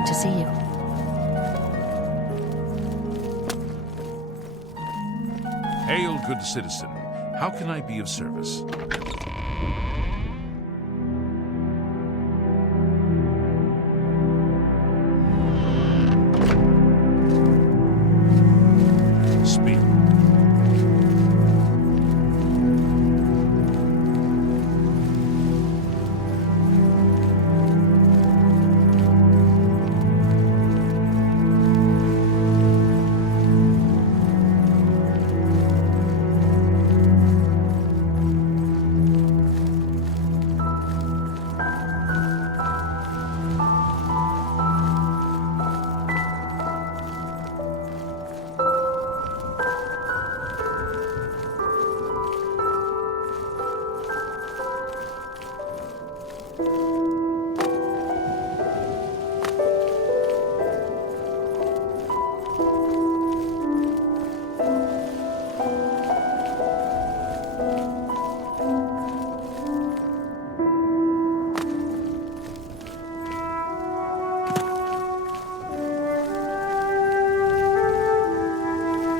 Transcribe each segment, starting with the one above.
Good to see you. Hail, good citizen. How can I be of service? Speak.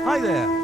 Hi there.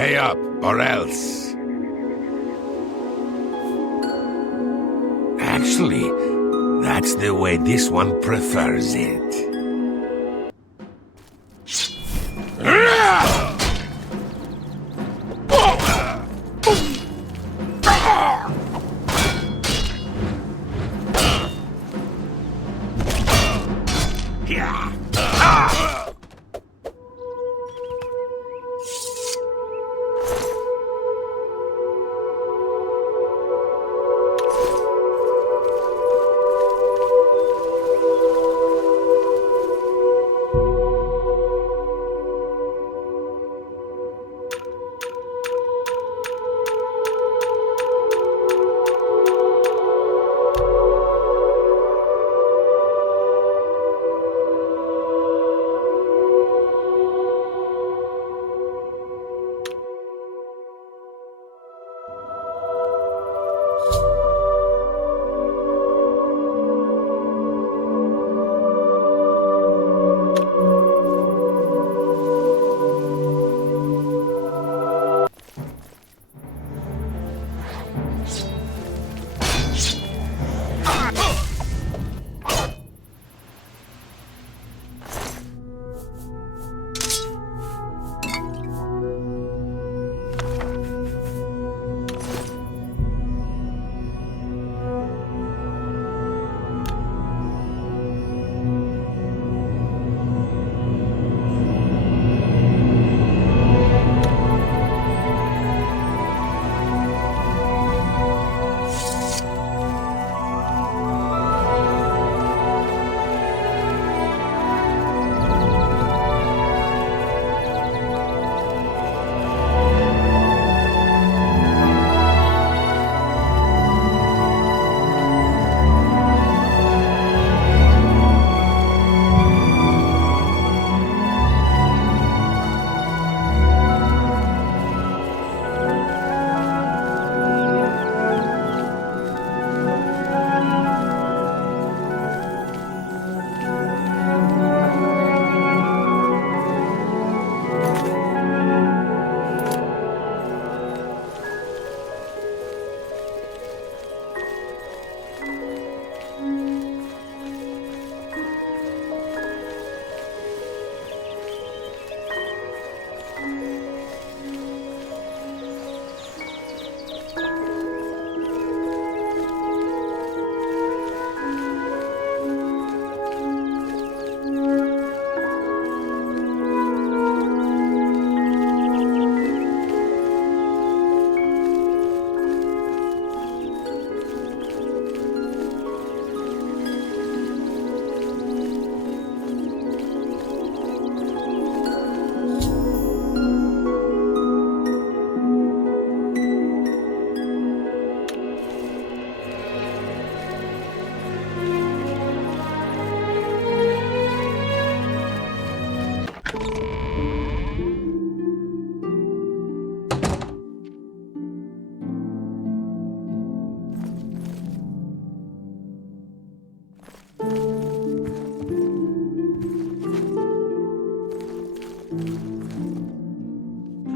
Pay up, or else. Actually, that's the way this one prefers it.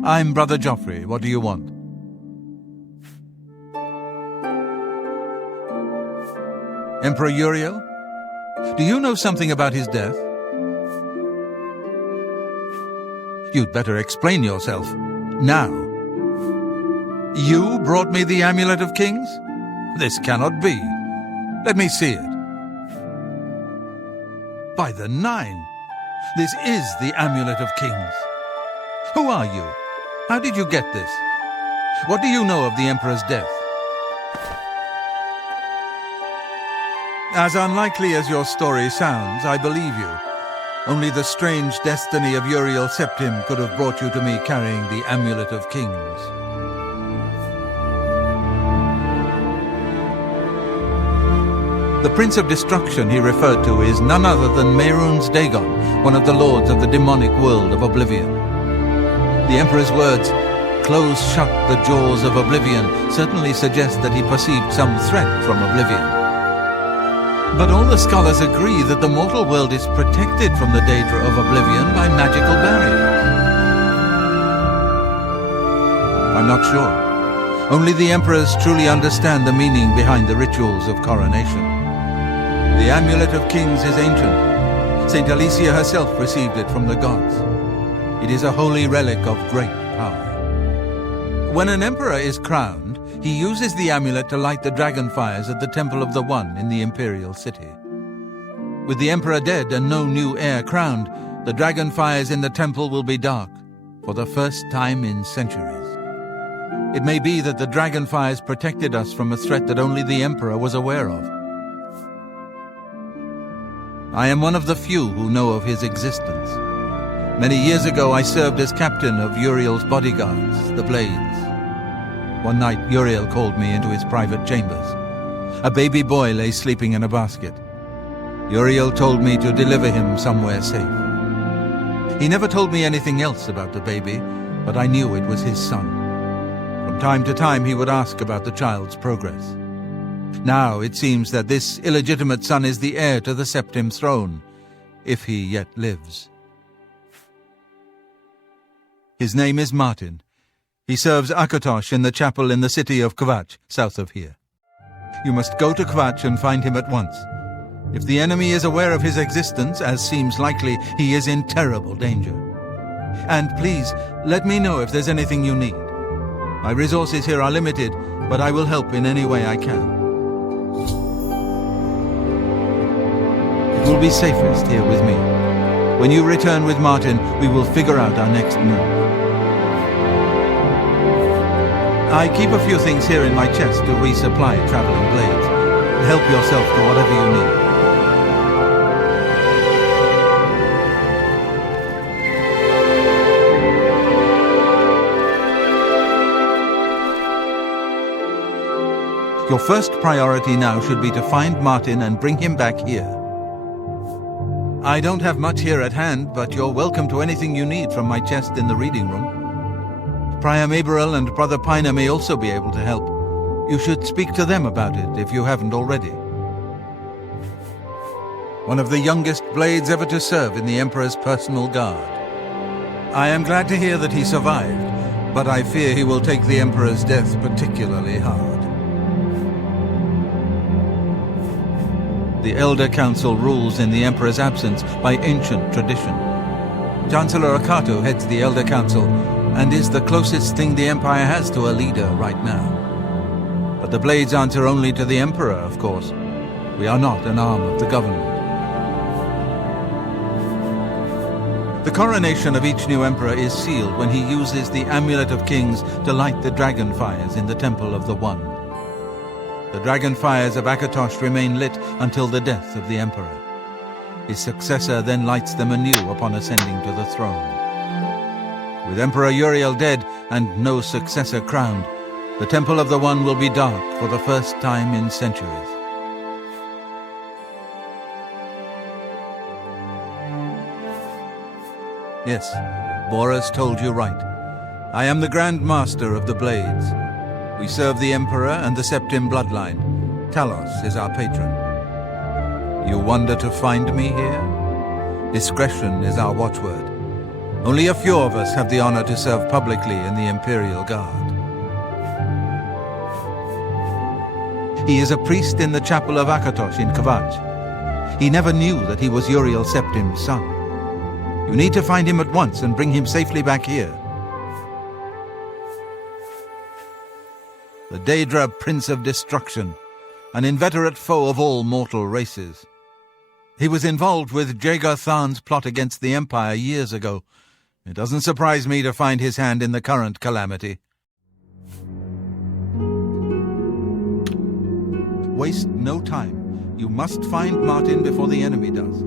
I'm Brother Jaufree. What do you want? Emperor Uriel? Do you know something about his death? You'd better explain yourself. Now. You brought me the Amulet of Kings? This cannot be. Let me see it. By the Nine! This is the Amulet of Kings. Who are you? How did you get this? What do you know of the Emperor's death? As unlikely as your story sounds, I believe you. Only the strange destiny of Uriel Septim could have brought you to me carrying the Amulet of Kings. The Prince of Destruction he referred to is none other than Merhunes Dagon, one of the lords of the demonic world of Oblivion. The Emperor's words, "Close shut the jaws of Oblivion," certainly suggest that he perceived some threat from Oblivion. But all the scholars agree that the mortal world is protected from the danger of Oblivion by magical barriers. not sure. Only the emperors truly understand the meaning behind the rituals of coronation. The amulet of kings is ancient. Saint Alicia herself received it from the gods. It is a holy relic of great power. When an emperor is crowned, he uses the amulet to light the dragon fires at the Temple of the One in the imperial city. With the emperor dead and no new heir crowned, the dragon fires in the temple will be dark for the first time in centuries. It may be that the dragon fires protected us from a threat that only the emperor was aware of. I am one of the few who know of his existence. Many years ago I served as captain of Uriel's bodyguards, the Blades. One night Uriel called me into his private chambers. A baby boy lay sleeping in a basket. Uriel told me to deliver him somewhere safe. He never told me anything else about the baby, but I knew it was his son. From time to time he would ask about the child's progress. Now it seems that this illegitimate son is the heir to the Septim throne, if he yet lives. His name is Martin. He serves Akatosh in the chapel in the city of Kvatch, south of here. You must go to Kvatch and find him at once. If the enemy is aware of his existence, as seems likely, he is in terrible danger. And please, let me know if there's anything you need. My resources here are limited, but I will help in any way I can. It will be safest here with me. When you return with Martin, we will figure out our next move. I keep a few things here in my chest to resupply traveling blades. Help yourself to whatever you need. Your first priority now should be to find Martin and bring him back here. I don't have much here at hand, but you're welcome to anything you need from my chest in the reading room. Prior Maberel and Brother Piner may also be able to help. You should speak to them about it if you haven't already. One of the youngest blades ever to serve in the Emperor's personal guard. I am glad to hear that he survived, but I fear he will take the Emperor's death particularly hard. The Elder Council rules in the Emperor's absence by ancient tradition. Chancellor Akato heads the Elder Council and is the closest thing the Empire has to a leader right now. But the Blades answer only to the Emperor, of course. We are not an arm of the government. The coronation of each new Emperor is sealed when he uses the Amulet of Kings to light the dragon fires in the Temple of the One. The dragon fires of Akatosh remain lit until the death of the Emperor. His successor then lights them anew upon ascending to the throne. With Emperor Uriel dead and no successor crowned, the Temple of the One will be dark for the first time in centuries. Yes, Boris told you right. I am the Grand Master of the Blades. We serve the Emperor and the Septim bloodline. Talos is our patron. You wonder to find me here? Discretion is our watchword. Only a few of us have the honor to serve publicly in the Imperial Guard. He is a priest in the chapel of Akatosh in Kvatch. He never knew that he was Uriel Septim's son. You need to find him at once and bring him safely back here. The Daedra Prince of Destruction, an inveterate foe of all mortal races. He was involved with Jagar Tharn's plot against the Empire years ago. It doesn't surprise me to find his hand in the current calamity. Waste no time. You must find Martin before the enemy does.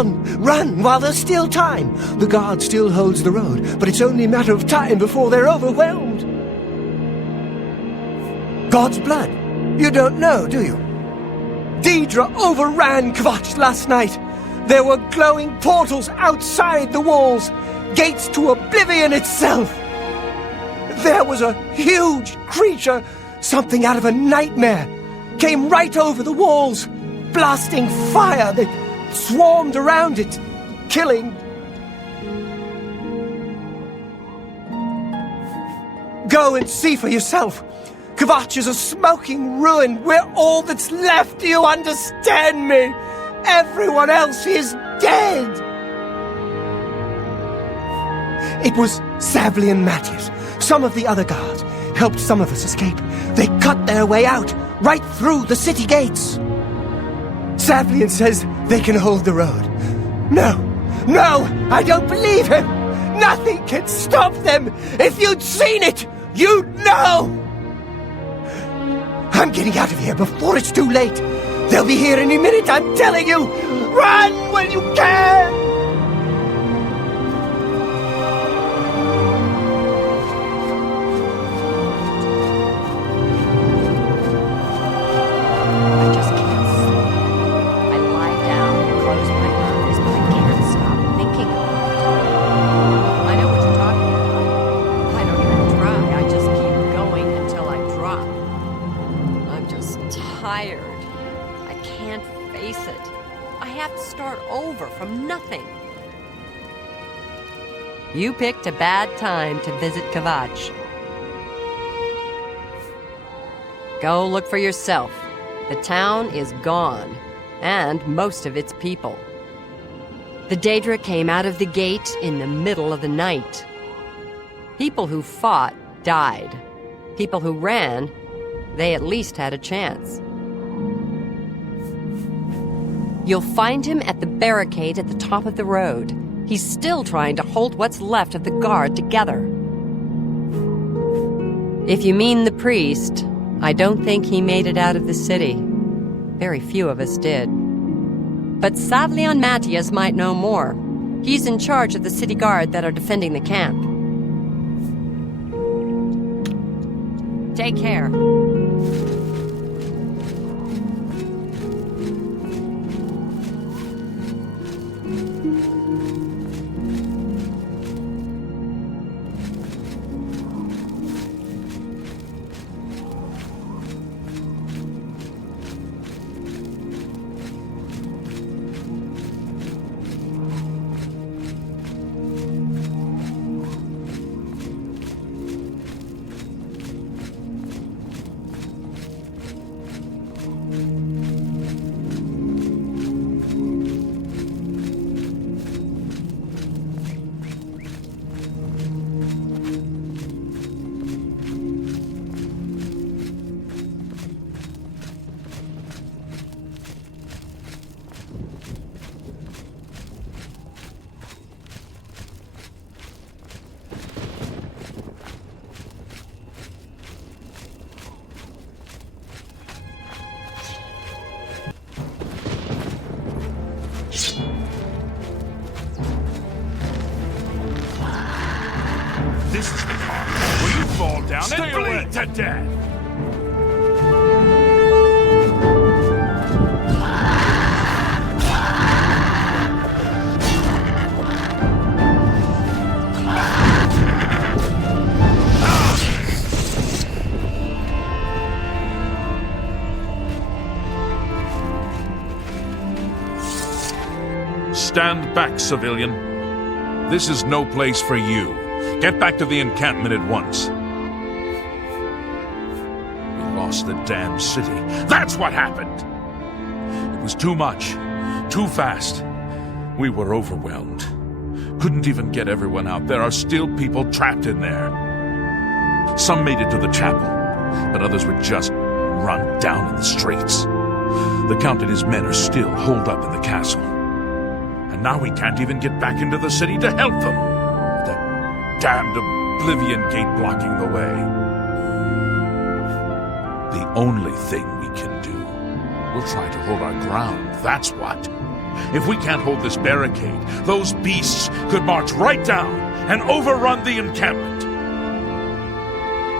on! Run while there's still time! The guard still holds the road, but it's only a matter of time before they're overwhelmed. God's blood? You don't know, do you? Deidre overran Kvatch last night. There were glowing portals outside the walls, gates to Oblivion itself. There was a huge creature, something out of a nightmare, came right over the walls, blasting fire that swarmed around it, killing. Go and see for yourself. Kvatch is a smoking ruin. We're all that's left. Do you understand me? Everyone else is dead. It was Savli and Matthias. Some of the other guards helped some of us escape. They cut their way out, right through the city gates. Savlian says they can hold the road. No, I don't believe him. Nothing can stop them. If you'd seen it, you'd know. I'm getting out of here before it's too late. They'll be here any minute, I'm telling you. Run when you can. You picked a bad time to visit Kvatch. Go look for yourself. The town is gone, and most of its people. The Daedra came out of the gate in the middle of the night. People who fought died. People who ran, they at least had a chance. You'll find him at the barricade at the top of the road. He's still trying to hold what's left of the guard together. If you mean the priest, I don't think he made it out of the city. Very few of us did. But Savlian Matthias might know more. He's in charge of the city guard that are defending the camp. Take care. This is the part where you fall down and bleed to death. Stand back, civilian. This is no place for you. Get back to the encampment at once. We lost the damn city. That's what happened! It was too much. Too fast. We were overwhelmed. Couldn't even get everyone out. There are still people trapped in there. Some made it to the chapel, but others were just run down in the streets. The Count and his men are still holed up in the castle. And now we can't even get back into the city to help them. Damned Oblivion gate blocking the way. The only thing we can do. We'll try to hold our ground, that's what. If we can't hold this barricade, those beasts could march right down and overrun the encampment.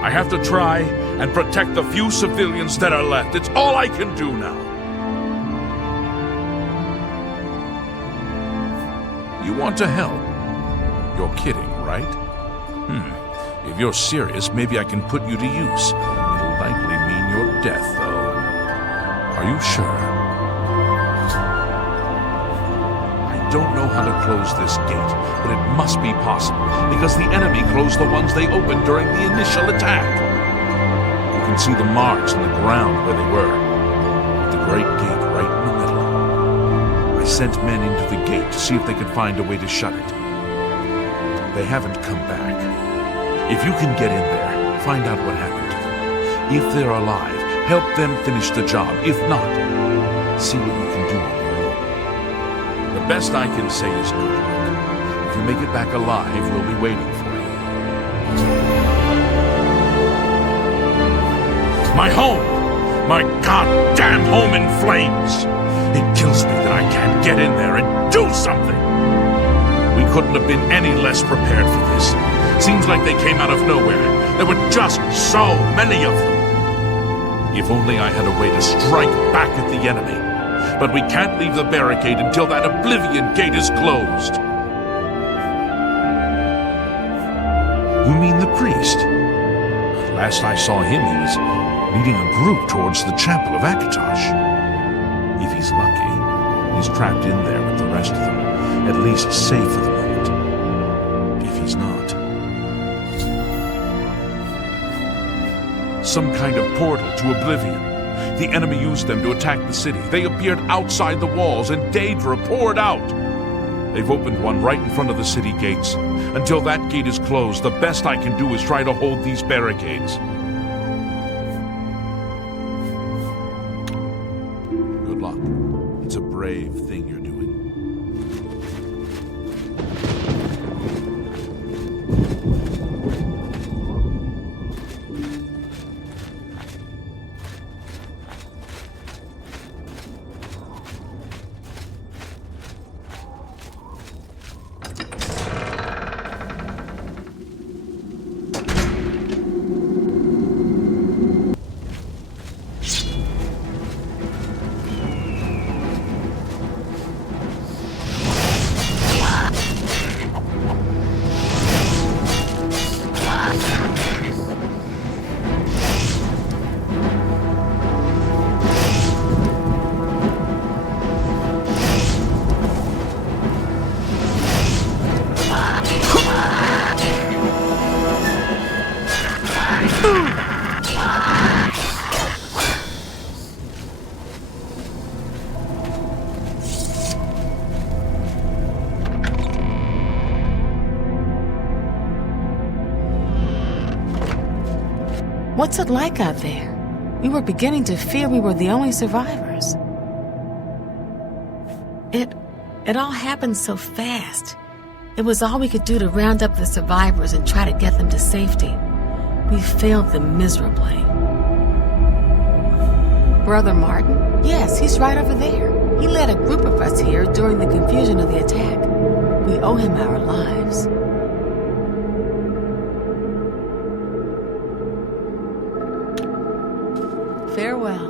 I have to try and protect the few civilians that are left. It's all I can do now. You want to help? You're kidding, right? If you're serious, maybe I can put you to use. It'll likely mean your death, though. Are you sure? I don't know how to close this gate, but it must be possible, because the enemy closed the ones they opened during the initial attack. You can see the marks in the ground where they were. The great gate right in the middle. I sent men into the gate to see if they could find a way to shut it. They haven't come back. If you can get in there, find out what happened to them. If they're alive, help them finish the job. If not, see what you can do on your own. The best I can say is good luck. If you make it back alive, we'll be waiting for you. My home! My goddamn home in flames! It kills me that I can't get in there and do something! We couldn't have been any less prepared for this. Seems like they came out of nowhere. There were just so many of them. If only I had a way to strike back at the enemy. But we can't leave the barricade until that Oblivion gate is closed. You mean the priest? Last I saw him, he was leading a group towards the chapel of Akatosh. If he's lucky, he's trapped in there with the rest of them, at least safe for the moment. If he's not... Some kind of portal to Oblivion. The enemy used them to attack the city. They appeared outside the walls, and Daedra poured out. They've opened one right in front of the city gates. Until that gate is closed, the best I can do is try to hold these barricades. Good luck. It's a brave thing you're doing. What's it like out there? We were beginning to fear we were the only survivors. It all happened so fast. It was all we could do to round up the survivors and try to get them to safety. We failed them miserably. Brother Martin? Yes, he's right over there. He led a group of us here during the confusion of the attack. We owe him our lives. Farewell.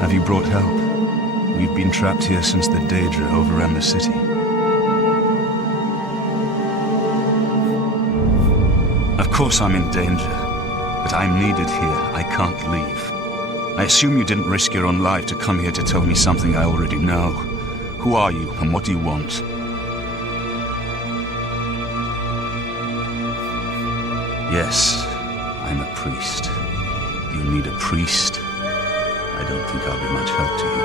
Have you brought help? We've been trapped here since the Daedra overran the city. Of course I'm in danger, but I'm needed here. I can't leave. I assume you didn't risk your own life to come here to tell me something I already know. Who are you, and what do you want? Yes, I'm a priest. You need a priest? I don't think I'll be much help to you.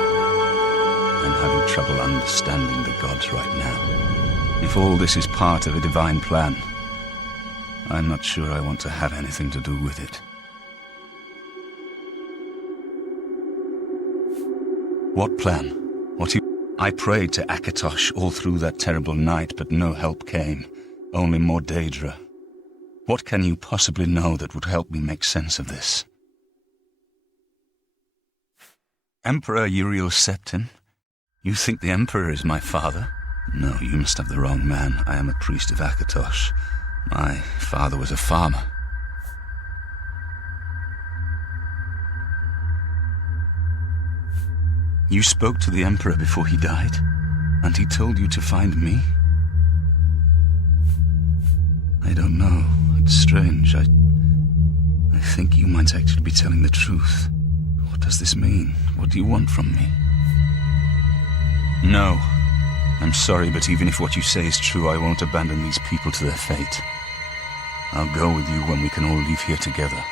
I'm having trouble understanding the gods right now. If all this is part of a divine plan, I'm not sure I want to have anything to do with it. What plan? I prayed to Akatosh all through that terrible night, but no help came. Only more Daedra. What can you possibly know that would help me make sense of this? Emperor Uriel Septim? You think the Emperor is my father? No, you must have the wrong man. I am a priest of Akatosh. My father was a farmer. You spoke to the Emperor before he died, and he told you to find me? I don't know. It's strange. I think you might actually be telling the truth. What does this mean? What do you want from me? No. I'm sorry, but even if what you say is true, I won't abandon these people to their fate. I'll go with you when we can all leave here together.